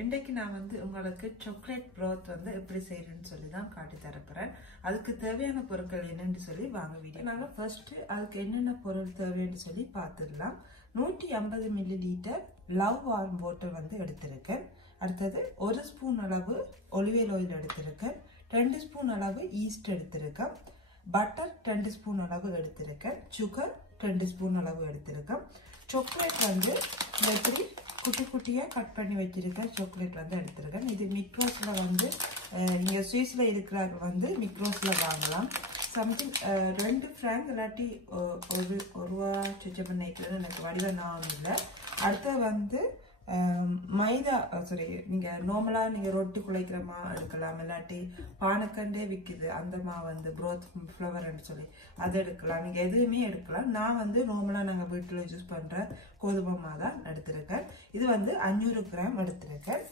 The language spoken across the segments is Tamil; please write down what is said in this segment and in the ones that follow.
இன்றைக்கு நான் வந்து உங்களுக்கு சாக்லேட் ப்ரோத் வந்து எப்படி செய்யறேன்னு சொல்லி தான் காட்டி தரப்போறேன். அதுக்கு தேவையான பொருட்கள் என்னன்னு சொல்லி வாங்க வீடியோ. நாங்கள் ஃபர்ஸ்ட் அதுக்கு என்னென்ன பொருள் தேவைன்னு சொல்லி பார்த்துடலாம். 150 மில்லிலீட்டர் லவ் வார்ம் வாட்டர் வந்து எடுத்திருக்கேன். அடுத்தது 1 ஸ்பூன் அளவு ஒலிவ் ஆயில் எடுத்திருக்கேன். 2 ஸ்பூன் அளவு ஈஸ்ட் எடுத்திருக்கேன். பட்டர் 2 ஸ்பூன் அளவு எடுத்திருக்கேன். சுகர் 2 ஸ்பூன் அளவு எடுத்திருக்கேன். சாக்லேட் வந்து இப்படி குட்டி குட்டியாக கட் பண்ணி வச்சிருக்கேன். சாக்லேட் வந்து எடுத்திருக்கேன். இது மிக்ரோஸில் வந்து இங்கே சுவிஸில் இருக்கிறாங்க வந்து மிக்ரோஸில் வாங்கலாம். சம்திங் 2 ஃப்ராங்க் இல்லாட்டி ஒரு ரூபா சுவிட்ச பண்ணிக்கிறேன்னு எனக்கு வடிவம் நான் இல்லை. அடுத்து வந்து மைதா சாரி நீங்கள் நார்மலாக நீங்கள் ரொட்டி குழைக்கிற மாவு எடுக்கலாம், இல்லாட்டி பானக்கண்டே விற்கிது அந்த மாவு வந்து ப்ரோத் ஃப்ளவர்ன்னு சொல்லி அது எடுக்கலாம். நீங்கள் எதுவுமே எடுக்கலாம். நான் வந்து நார்மலாக நாங்கள் வீட்டில் யூஸ் பண்ணுற கோதுமை மாவு தான் எடுத்திருக்கேன். இது வந்து 500 கிராம் எடுத்திருக்கேன்.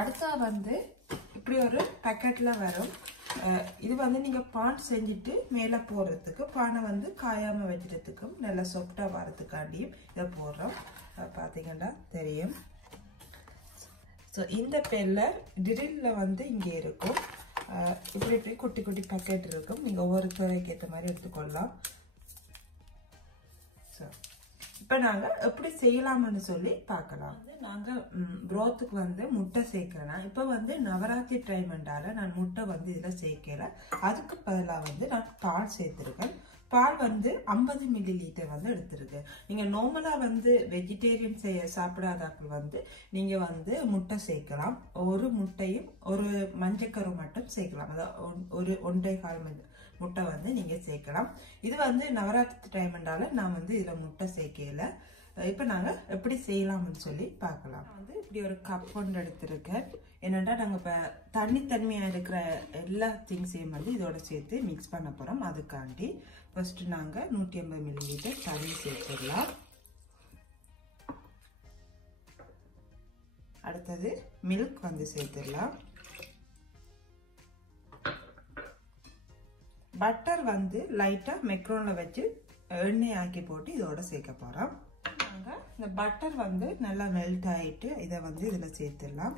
அடுத்தா வந்து இப்படி ஒரு பேக்கெட்டில் வரும். இது வந்து நீங்கள் பான் செஞ்சுட்டு மேலே போடுறதுக்கு பானை வந்து காயாமல் வைக்கிறதுக்கும் நல்லா சாஃப்டாக வரதுக்காண்டியும் இதை போடுறோம். பார்த்தீங்கன்னா தெரியும். ஸோ இந்த பேரில் டிரில்ல வந்து இங்கே இருக்கும். இப்படி இப்படி குட்டி குட்டி பேக்கெட் இருக்கும். நீங்கள் ஒவ்வொரு தேவைக்கு ஏற்ற மாதிரி எடுத்துக்கொள்ளலாம். ஸோ இப்போ நாங்கள் எப்படி செய்யலாம்னு சொல்லி பார்க்கலாம். வந்து நாங்கள் ப்ரோத்துக்கு வந்து முட்டை சேர்க்கிறேன். இப்போ வந்து நவராத்திரி டைம்ண்டால நான் முட்டை வந்து இதில் சேர்க்கல. அதுக்கு பதிலாக வந்து நான் பால் சேர்த்துருக்கேன். பால் வந்து 50 மில்லிலீட்டர் வந்து எடுத்துருக்கேன். நீங்கள் நார்மலாக வந்து வெஜிடேரியன் சாப்பிடாதாக்கள் வந்து நீங்கள் வந்து முட்டை சேர்க்கலாம். ஒரு முட்டையும் ஒரு மஞ்சக்கரு மட்டும் சேர்க்கலாம். அதாவது ஒரு 1.25 முட்டை வந்து நீங்கள் சேர்க்கலாம். இது வந்து நவராத்திரி டைம்ண்டால நான் வந்து இதில் முட்டை சேர்க்கல. இப்போ நாங்கள் எப்படி செய்யலாம்னு சொல்லி பார்க்கலாம். வந்து இப்படி ஒரு கப் ஒன்று எடுத்துருக்கேன். என்னென்னா நாங்கள் இப்போ தண்ணித்தன்மையாக இருக்கிற எல்லா திங்ஸையும் வந்து இதோட சேர்த்து மிக்ஸ் பண்ண போகிறோம். அதுக்காண்டி ஃபர்ஸ்ட் நாங்கள் 150 மில்லிலீட்டர் தண்ணி சேர்த்துடலாம். அடுத்தது மில்க் வந்து சேர்த்துடலாம். பட்டர் வந்து லைட்டாக மெக்ரோனில் வச்சு எண்ணெய் ஆக்கி போட்டு இதோட சேர்க்க போகிறோம். நாங்கள் இந்த பட்டர் வந்து நல்லா மெல்ட் ஆகிட்டு இதை வந்து இதில் சேர்த்துடலாம்.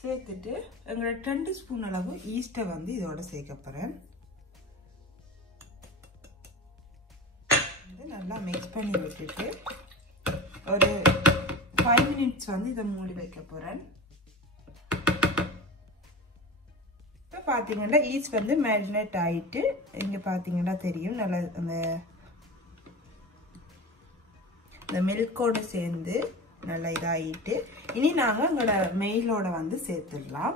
சேர்த்துட்டு எங்களோட 2 ஸ்பூன் அளவு ஈஸ்ட்டை வந்து இதோட சேர்க்க போகிறேன். நல்லா மிக்ஸ் பண்ணி விட்டுட்டு ஒரு 5 மினிட்ஸ் வந்து இதை மூடி வைக்க போகிறேன். இப்போ பார்த்தீங்கன்னா ஈஸ்ட் வந்து மேரினேட் ஆகிட்டு இங்கே பார்த்தீங்கன்னா தெரியும் நல்லா இந்த மில்கோடு சேர்ந்து நல்லா இதாகிட்டு இனி நாங்கள் எங்களோட மெயிலோட வந்து சேர்த்துடலாம்.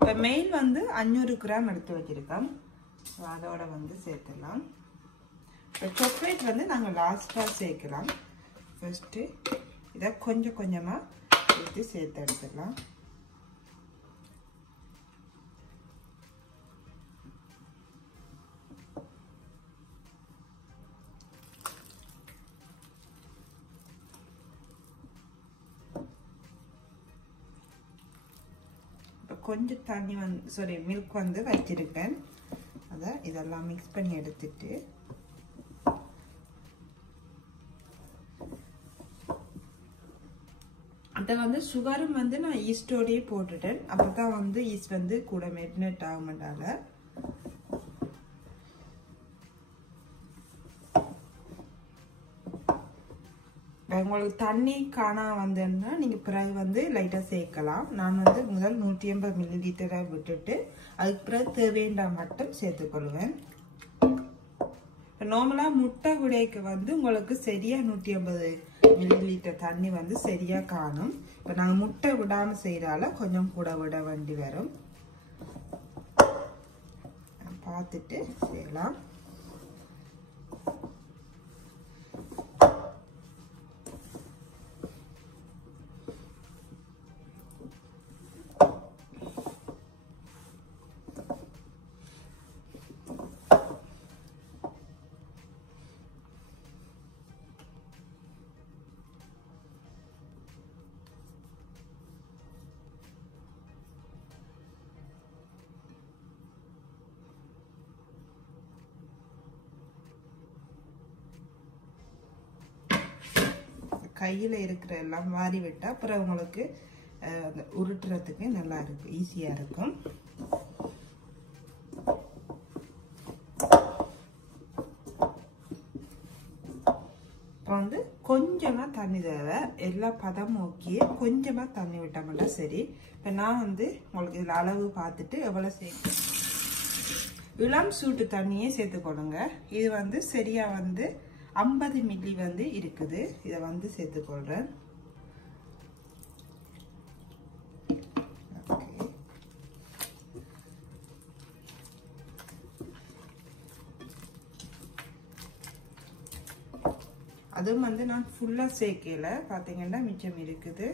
இப்போ மெயில் வந்து 500 கிராம் எடுத்து வச்சிருக்கோம். அதோட வந்து சேர்த்துடலாம். இப்போ சாக்லேட் வந்து நாங்கள் லாஸ்ட்டாக சேர்க்கலாம். ஃபர்ஸ்ட்டு இதை கொஞ்சம் கொஞ்சமாக ஊற்றி சேர்த்து எடுத்துடலாம். இப்போ கொஞ்சம் தண்ணி வந்து மில்க் வந்து வச்சிருக்கேன். அதை இதெல்லாம் மிக்ஸ் பண்ணி எடுத்துட்டு அதை வந்து சுகரும் வந்து நான் ஈஸ்டோடையே போட்டுட்டேன். அப்போ தான் வந்து ஈஸ்ட் வந்து கூட மெரினேட் ஆக மாட்டால. உங்களுக்கு தண்ணி காணா வந்தேன்னா நீங்கள் பிறகு வந்து லைட்டாக சேர்க்கலாம். நான் வந்து முதல் 150 மில்லிலீட்டரை விட்டுட்டு அதுக்கு பிறகு தேவைண்டா மட்டும் சேர்த்துக்கொள்வேன். நார்மலாக முட்டை விடைக்கு வந்து உங்களுக்கு சரியாக 150 மில்லிலீட்டர் தண்ணி வந்து சரியாக காணும். இப்போ நாங்கள் முட்டை விடாமல் செய்கிறால கொஞ்சம் கூட விட வேண்டி வரும். பார்த்துட்டு செய்யலாம். கையில் இருக்கிற எல்லாம் வாரி விட்டால் அப்புறம் உங்களுக்கு அந்த உருட்டுறதுக்கு நல்லா இருக்கும், ஈஸியாக இருக்கும். இப்போ வந்து கொஞ்சமாக தண்ணி தேவை, எல்லா பதம் ஓகே, கொஞ்சமாக தண்ணி விட்டால் மட்டும் சரி. இப்போ நான் வந்து உங்களுக்கு இதில் அளவு பார்த்துட்டு எவ்வளோ சேர்க்க இளம் சூட்டு தண்ணியே சேர்த்துக்கொள்ளுங்க. இது வந்து சரியாக வந்து 50 மில்லி வந்து இருக்குது. இதை வந்து சேர்த்துக்கொள்கிறேன். அதுவும் வந்து நான் ஃபுல்லாக சேர்க்கல, பார்த்தீங்கன்னா மிச்சம் இருக்குது.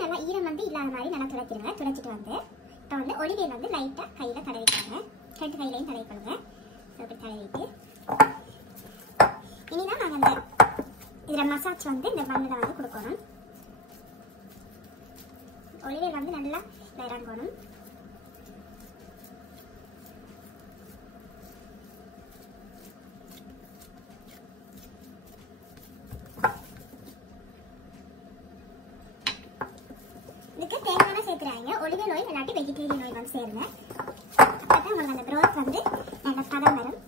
நல்லா ஈரம் வந்து இல்லாத மாதிரி நல்லா துடைச்சிருங்க. துடைச்சிட்டு வந்து இப்போ வந்து ஒலிவியல் வந்து லைட்டாக கையில் தடவிக்காங்க, 2 கையிலையும் தடவிக்கொள்ளுங்க. அப்படி தடவிட்டு இனிதான் நாங்கள் இந்த இதில் மசாஜ் வந்து இந்த மண்ணில் வந்து கொடுக்கணும். ஒலிவியல் வந்து நல்லா இறங்கணும். இதுக்கு தேங்காய் சேர்த்துறாங்க. ஒலிவியல் ஆயில் இல்லாட்டி வெஜிடேரியன் ஆயில் வந்து சேருங்க. அப்போ உங்களுக்கு அந்த ப்ரோத் வந்து நல்ல பதம் வரும்.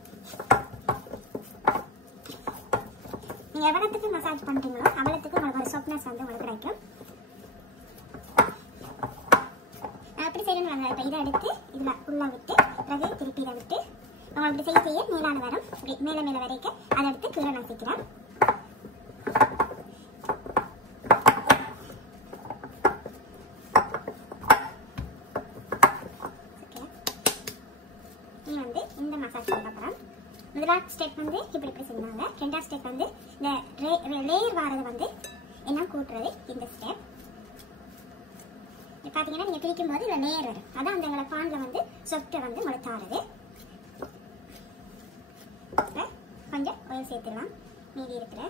நீங்கள் எவ்வளோத்துக்கு மசாஜ் பண்ணுறீங்களோ அவ்வளோத்துக்கு உங்களுக்கு ஒரு சாஃப்ட்னஸ் வந்து உங்களுக்கு கிடைக்கும். அப்படி செய்யணும். இப்போ இதை எடுத்து இதில் உள்ளே விட்டு பிறகு திருப்பி இதை விட்டு உங்களுக்கு செய்ய செய்ய மேலான வரும். மேலே மேலே வரைக்கும் அதை எடுத்து கீழே நசிக்கிறேன். இந்த மசாஜ் பண்ணப்பறம் முதலாவது ஸ்டெப் வந்து இப்படி செய்வாங்க. ரெண்டாவது ஸ்டெப் வந்து இந்த லேயர் வாரது வந்து என்ன கூட்டுறது. இந்த ஸ்டெப் பார்த்தீங்கன்னா நீங்கள் பிரிக்கும் போது இதில் லேயர் வரும். அதான் அந்த எங்களை பானில் வந்து சொட்டை வந்து முளைத்தாடுது. கொஞ்சம் ஆயில் சேர்த்துடலாம். மீதி இருக்கிற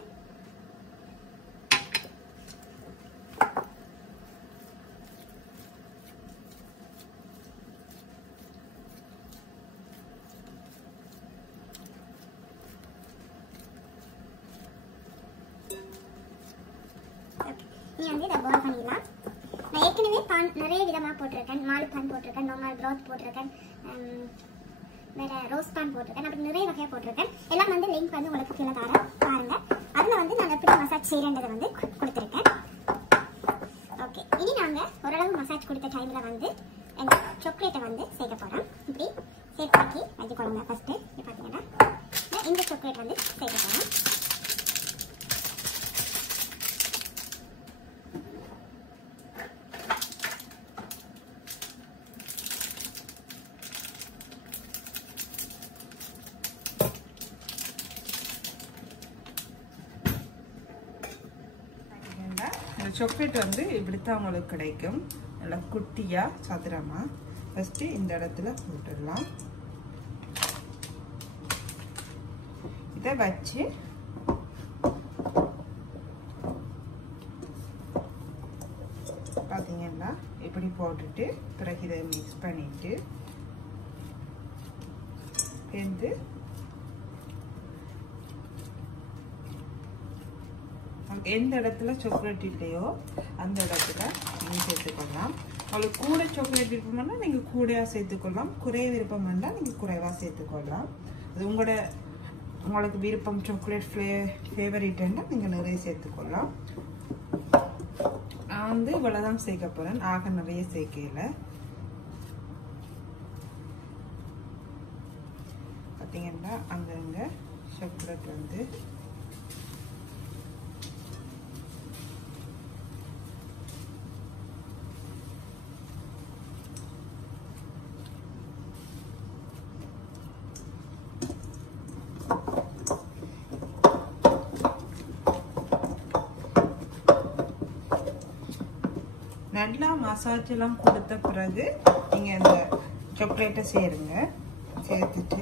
நீ வந்து இதை பாயில் பண்ணிடலாம். நான் ஏற்கனவே பான் நிறைய விதமாக போட்டிருக்கேன். மால் பான் போட்டிருக்கேன், நார்மல் ப்ரோத் போட்டிருக்கேன், வேறு ரோஸ் பான் போட்டிருக்கேன். அப்படி நிறைய வகையாக போட்டிருக்கேன். எல்லாம் வந்து லிங்க் வந்து உங்களுக்கு கீழே தரேன், பாருங்கள். அதில் வந்து நான் எப்படி மசாஜ் செய்கிறேன்றதை வந்து கொடுத்துருக்கேன். ஓகே, இனி நாங்கள் ஓரளவு மசாஜ் கொடுத்த டைமில் வந்து எங்கள் சாக்லேட்டை வந்து சேர்க்க போகிறோம். இப்படி சேர்த்தாக்கி வச்சுக்கொள்ளுங்க. ஃபஸ்ட்டு இது பார்த்தீங்கன்னா இந்த சாக்லேட் வந்து சேர்க்க போகிறோம். சாக்லேட் வந்து இப்படித்தான் உங்களுக்கு கிடைக்கும். நல்லா குட்டியாக சதுரமாக ஃபஸ்ட்டு இந்த இடத்துல போட்டுடலாம். இதை வச்சு பார்த்தீங்கன்னா இப்படி போட்டுட்டு பிறகு இதை மிக்ஸ் பண்ணிட்டு சேர்ந்து எந்த இடத்துல சாக்லேட் இல்லையோ அந்த இடத்துல நீங்கள் சேர்த்துக்கொள்ளலாம். உங்களுக்கு கூட சாக்லேட் விருப்பம்னா நீங்கள் கூடையாக சேர்த்துக்கொள்ளலாம். குறைய விருப்பம் வேண்டாம், நீங்கள் குறைவாக சேர்த்துக்கொள்ளலாம். அது உங்களுக்கு விருப்பம் சாக்லேட் ஃபேவரேட்னா நீங்கள் நிறைய சேர்த்துக்கொள்ளலாம். நான் வந்து இவ்வளோதான் சேர்க்க போகிறேன், ஆக நிறைய சேர்க்கல. பார்த்தீங்கன்னா அங்கங்கே சாக்லேட் வந்து நல்லா மசாஜ் எல்லாம் கொடுத்த பிறகு நீங்கள் இந்த சாக்லேட்டை சேருங்க. சேர்த்துட்டு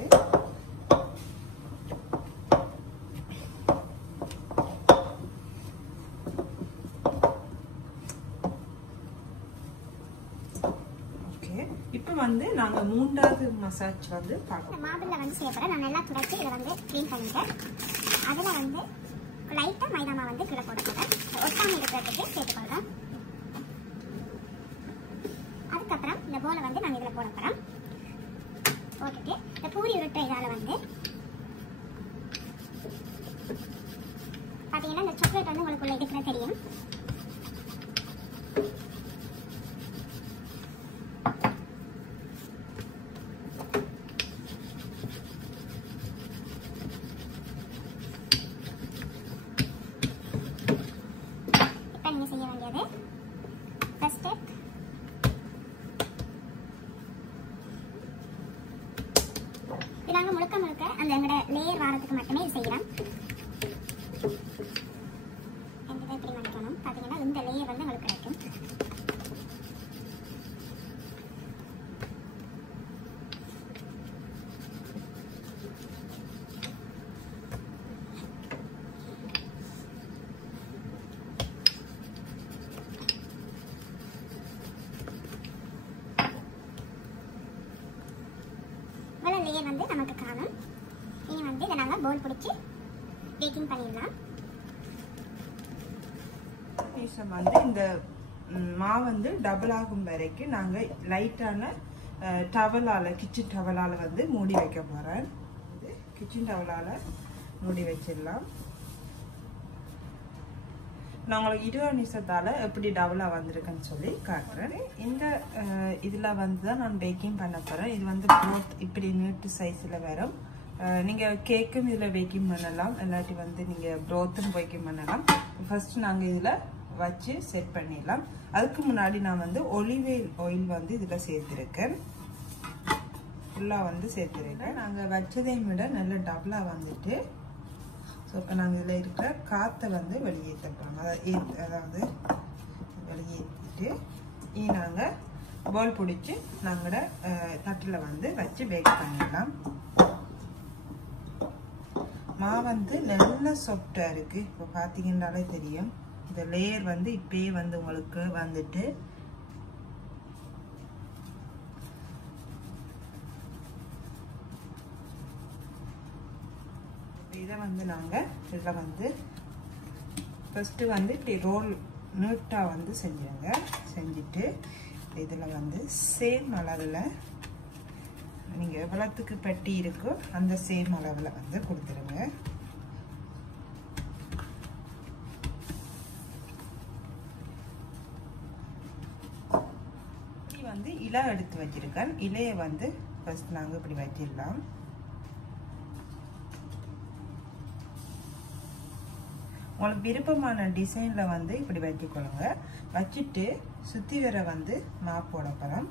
நாங்க மூன்றாவது மசாஜ் வந்து பார்க்கலாம். மார்பிளில் வந்து செய்யப்பட நான் நல்லா துடைச்சி இதை வந்து க்ளீன் பண்ணிட்டேன். அதில் வந்து லைட்டாக மைதா மாவு வந்து கீழே போட போகிறேன். ஒட்டாமல் இருக்கிறதுக்கு சேர்த்துக்கொள்கிறேன். அதுக்கப்புறம் இந்த போலை வந்து நான் இதில் போட போகிறேன். போட்டுட்டு இந்த பூரி உருட்டை இதால் வந்து பார்த்தீங்கன்னா இந்த சாக்லேட் வந்து உங்களுக்குள்ள இருக்கிற தெரியும். இப்போ நீங்கள் செய்ய வேண்டியது ஃபர்ஸ்ட் ஸ்டெப் நாங்கள் முழுக்க அந்த எங்களோட லேயர் வாரத்துக்கு மட்டுமே இது செய்கிறோம். இப்படி மடிக்கணும். பார்த்தீங்கன்னா இந்த லேயர் வந்து உங்களுக்கு கிடைக்கும். இவ்வளோ லேயர் வந்து நமக்கு காணும். இனி வந்து இதை நாங்கள் போல் பிடிச்சி பேக்கிங் பண்ணிடலாம். வந்து இந்த மாவு வந்து டபுள் ஆகும் வரைக்கும் நாங்க லைட்டான டவலால கிச்சன் டவலால வந்து மூடி வைக்க போறேன். கிச்சன் டவலால மூடி வச்சிடலாம். நான் உங்களுக்கு 20 நிமிஷத்தால எப்படி டபுளா வந்திருக்குன்னு சொல்லி காட்டுறேன். இந்த இதுல வந்து தான் நான் பேக்கிங் பண்ண போறேன். இது வந்து ப்ரோட் இப்படி நீட்டு சைஸ்ல வரும். நீங்க கேக்கும் இதுல பேக்கிங் பண்ணலாம், இல்லாட்டி வந்து நீங்க ப்ரோத்தும் பேக்கிங் பண்ணலாம். ஃபர்ஸ்ட் நாங்க இதுல வச்சு செட் பண்ணிடலாம். அதுக்கு முன்னாடி நான் வந்து ஒலிவ் ஆயில் வந்து இதுல சேர்த்திருக்கேன். ஃபுல்லா வந்து சேர்த்திருக்கேன். நாங்க வச்சதை விட நல்ல டபுளா வந்துட்டு ஸோ இப்போ நாங்கள் இதில் இருக்கிற காற்றை வந்து வெளியேற்றப்போம். அதாவது வெளியேற்றிட்டு நாங்கள் பால் பிடிச்சி நாங்களோட தட்டில் வந்து வச்சு பேக் பண்ணிடலாம். மாவு வந்து நல்ல சாஃப்டாக இருக்குது. இப்போ பார்த்தீங்கன்னாலே தெரியும். இந்த லேயர் வந்து இப்பயே வந்து உங்களுக்கு வந்துட்டு இதை வந்து நாங்கள் இதில் வந்து ஃபஸ்ட்டு வந்து இப்படி ரோல் நீட்டாக வந்து செஞ்சுருங்க. செஞ்சுட்டு இதில் வந்து சேம் அளவில் நீங்கள் எவ்வளோத்துக்கு பெட்டி இருக்கோ அந்த சேம் அளவில் வந்து கொடுத்துருங்க. வந்து இலை எடுத்து வச்சிருக்கேன். இலையை வந்து ஃபர்ஸ்ட் நாங்கள் இப்படி வச்சிடலாம். உங்களுக்கு விருப்பமான டிசைன்ல வந்து இப்படி வச்சுக்கொள்ளுங்க. வச்சுட்டு சுத்தி வர வந்து மாப் போட போறோம்.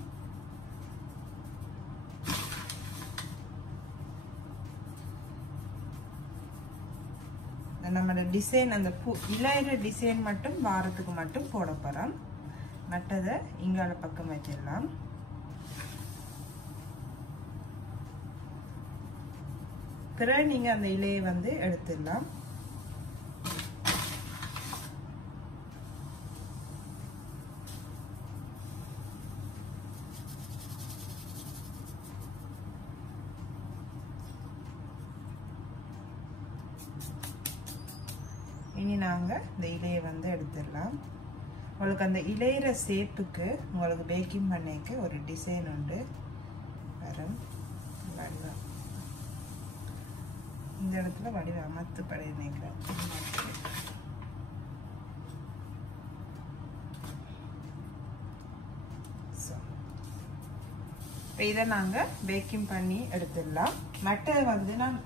நம்மளோட டிசைன் அந்த இலையிற டிசைன் மட்டும் வாரத்துக்கு மட்டும் போட போறோம். மற்றதை இங்கால பக்கம் வச்சிடலாம். பிறகு நீங்க அந்த இலையை வந்து எடுத்துடலாம். இனி நாங்கள் இந்த இலையை வந்து எடுத்துடலாம். உங்களுக்கு அந்த இலையிற சேப்புக்கு உங்களுக்கு பேக்கிங் பண்ணிக்க ஒரு டிசைன் உண்டு வரும். இந்த இடத்துல வடிவ அமர்த்து படைய நினைக்கிறேன். இப்போ இதை நாங்கள் பேக்கிங் பண்ணி எடுத்துடலாம். மட்டை வந்து நான்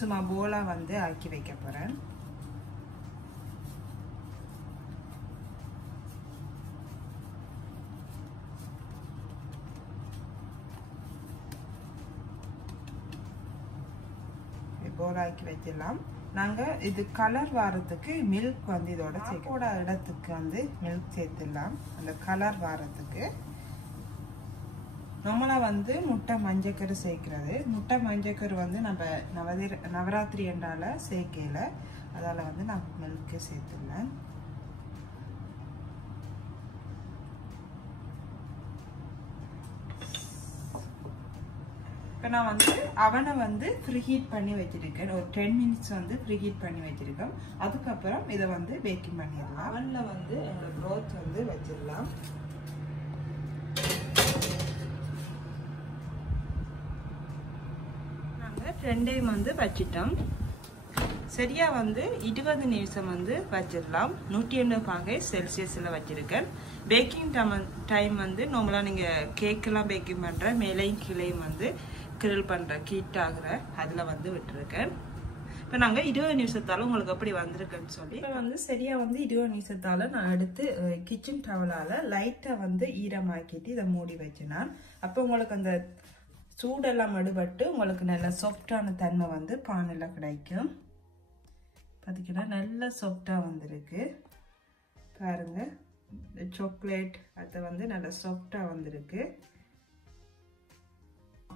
சும்மா போலாக வந்து ஆக்கி வைக்க போகிறேன். போலாக்கி வச்சிடலாம். நாங்கள் இது கலர் வாரத்துக்கு மில்க் வந்து இதோட சேர்க்கோட இடத்துக்கு வந்து மில்க் சேர்த்துடலாம். அந்த கலர் வாரத்துக்கு நம்மளாக வந்து முட்டை மஞ்சக்கரு சேர்க்கிறது. முட்டை மஞ்சக்கரு வந்து நம்ம நவராத்திரி என்றால சேர்க்கல, அதால் வந்து நான் மில்க்கு சேர்த்துடலாம். இப்போ நான் வந்து அவனை வந்து ப்ரீ ஹீட் பண்ணி வச்சிருக்கேன். ஒரு 10 மினிட்ஸ் வந்து ப்ரீ ஹீட் பண்ணி வச்சிருக்கேன். அதுக்கப்புறம் இதை வந்து பேக்கிங் பண்ணிடலாம். அவனில் வந்து என்னோட ப்ரோத் வந்து வச்சிடலாம். நாங்கள் 2 டைம் வந்து வச்சிட்டோம். சரியா வந்து 20 நிமிஷம் வந்து வச்சிடலாம். 180 செல்சியஸில் வச்சிருக்கேன். பேக்கிங் டைம் வந்து நார்மலாக நீங்கள் கேக்கெல்லாம் பேக்கிங் பண்ணுற மேலையும் கீழையும் வந்து கிரில் பண்ணுற ஹீட் ஆகிற அதில் வந்து விட்டுருக்கேன். இப்போ நாங்கள் 20 நிமிஷத்தால் உங்களுக்கு எப்படி வந்திருக்குன்னு சொல்லி இப்போ வந்து சரியாக வந்து 20 நிமிஷத்தால் நான் எடுத்து கிச்சன் டவலால் லைட்டாக வந்து ஈரமாக்கிட்டு இதை மூடி வச்சினேன். அப்போ உங்களுக்கு அந்த சூடெல்லாம் மடுபட்டு உங்களுக்கு நல்ல சாஃப்டான தன்மை வந்து பானில் கிடைக்கும். பார்த்தீங்கன்னா நல்லா சாஃப்டாக வந்திருக்கு பாருங்கள். சாக்லேட் அதை வந்து நல்லா சாஃப்டாக வந்திருக்கு.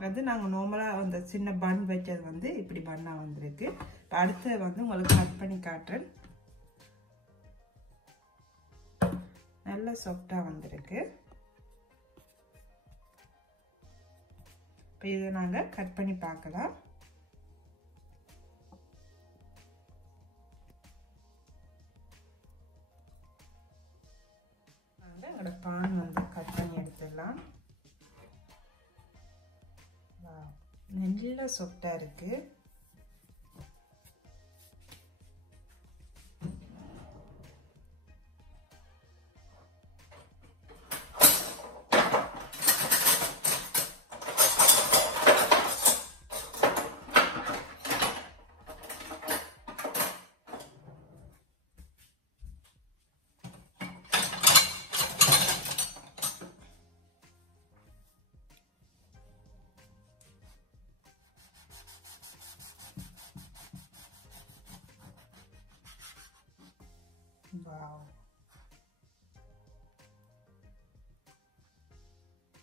அது நாங்கள் நார்மலாக அந்த சின்ன பன் வச்சது வந்து இப்படி பண்ணால் வந்திருக்கு. இப்போ அடுத்து வந்து உங்களுக்கு கட் பண்ணி காட்டுறேன். நல்லா சாஃப்டாக வந்திருக்கு. இப்போ இதை நாங்கள் கட் பண்ணி பார்க்கலாம். நாங்கள் எங்களோட பான் வந்து கட் பண்ணி எடுத்துடலாம். நல்லா சாஃப்டாக இருக்கு.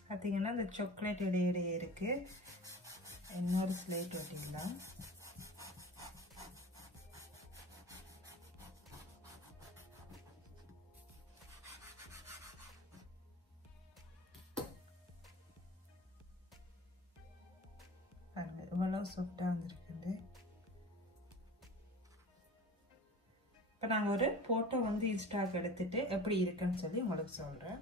பார்த்தீங்கன்னா இந்த சாக்லேட் இடையிடையே இருக்கு. இன்னொரு ஸ்லைட் ஒட்டிக்கலாம். பாருங்க இவ்வளோ சாஃப்டாக வந்துருக்குது. இப்போ நாங்கள் ஒரு ஃபோட்டோ வந்து இன்ஸ்டாக்கு எடுத்துட்டு எப்படி இருக்குன்னு சொல்லி உங்களுக்கு சொல்கிறேன்.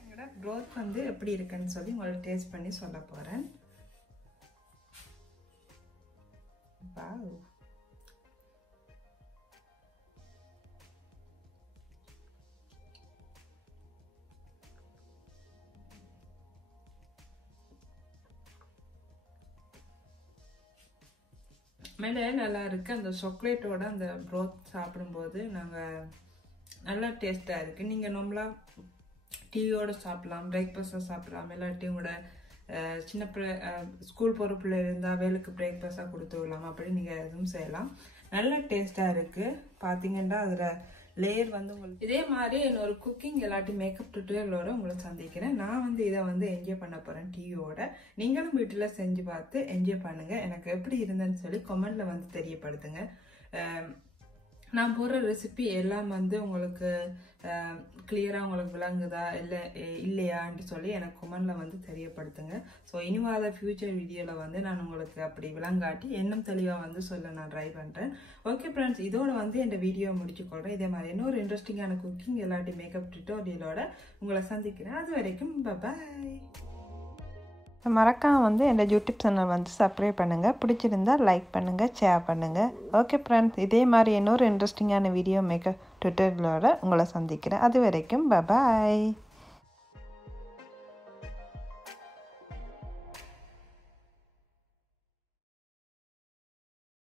எங்களோட ப்ரோத் வந்து எப்படி இருக்குன்னு சொல்லி உங்களுக்கு டேஸ்ட் பண்ணி சொல்ல போகிறேன். வாவ், மேலே நல்லா இருக்குது. அந்த சாக்லேட்டோட அந்த ப்ரோத் சாப்பிடும்போது நல்லா டேஸ்ட்டாக இருக்குது. நீங்கள் நார்மலாக டீயோட சாப்பிடலாம், பிரேக்ஃபாஸ்ட்டாக சாப்பிடலாம், இல்லாட்டி உங்களோட சின்ன ஸ்கூல் போகிற பிள்ளை இருந்தால் வேலுக்கு பிரேக்ஃபாஸ்ட்டாக கொடுத்து விடலாம். அப்படி நீங்கள் எதுவும் செய்யலாம். நல்லா டேஸ்ட்டாக இருக்குது. பார்த்தீங்கன்னா அதில் லேயர் வந்து உங்களுக்கு இதே மாதிரி என்னோட குக்கிங் இல்லாட்டி மேக்கப் டுட்டோரியலோட உங்களை சந்திக்கிறேன். நான் வந்து இதை வந்து என்ஜாய் பண்ண போகிறேன் டீயோட. நீங்களும் வீட்டில் செஞ்சு பார்த்து என்ஜாய் பண்ணுங்கள். எனக்கு எப்படி இருந்தேன்னு சொல்லி கமெண்டில் வந்து தெரியப்படுத்துங்க. நான் போடுற ரெசிபி எல்லாம் வந்து உங்களுக்கு கிளியராக உங்களுக்கு விளங்குதா இல்லையான்னு சொல்லி எனக்கு கமெண்டில் வந்து தெரியப்படுத்துங்க. ஸோ இனிவாத ஃபியூச்சர் வீடியோவில் வந்து நான் உங்களுக்கு அப்படி விளங்காட்டி இன்னும் தெளிவாக வந்து சொல்ல நான் ட்ரை பண்ணுறேன். ஓகே ஃப்ரெண்ட்ஸ், இதோட வந்து இந்த வீடியோ முடிச்சுக்கொள்கிறேன். இதே மாதிரி இன்னொரு இன்ட்ரெஸ்டிங்கான குக்கிங் இல்லாட்டி மேக்கப் டுட்டோரியலோட உங்களை சந்திக்கிறேன். அது வரைக்கும் பாய். மறக்காம வந்து என்னோட யூடியூப் சேனல் வந்து சப்ஸ்கிரைப் பண்ணுங்கள். பிடிச்சிருந்தா லைக் பண்ணுங்கள், ஷேர் பண்ணுங்கள். ஓகே ஃப்ரெண்ட்ஸ், இதே மாதிரி இன்னொரு இன்ட்ரெஸ்டிங்கான வீடியோ மேக்கப் டுட்டோரியலோட உங்களை சந்திக்கிறேன். அது வரைக்கும் பாய்.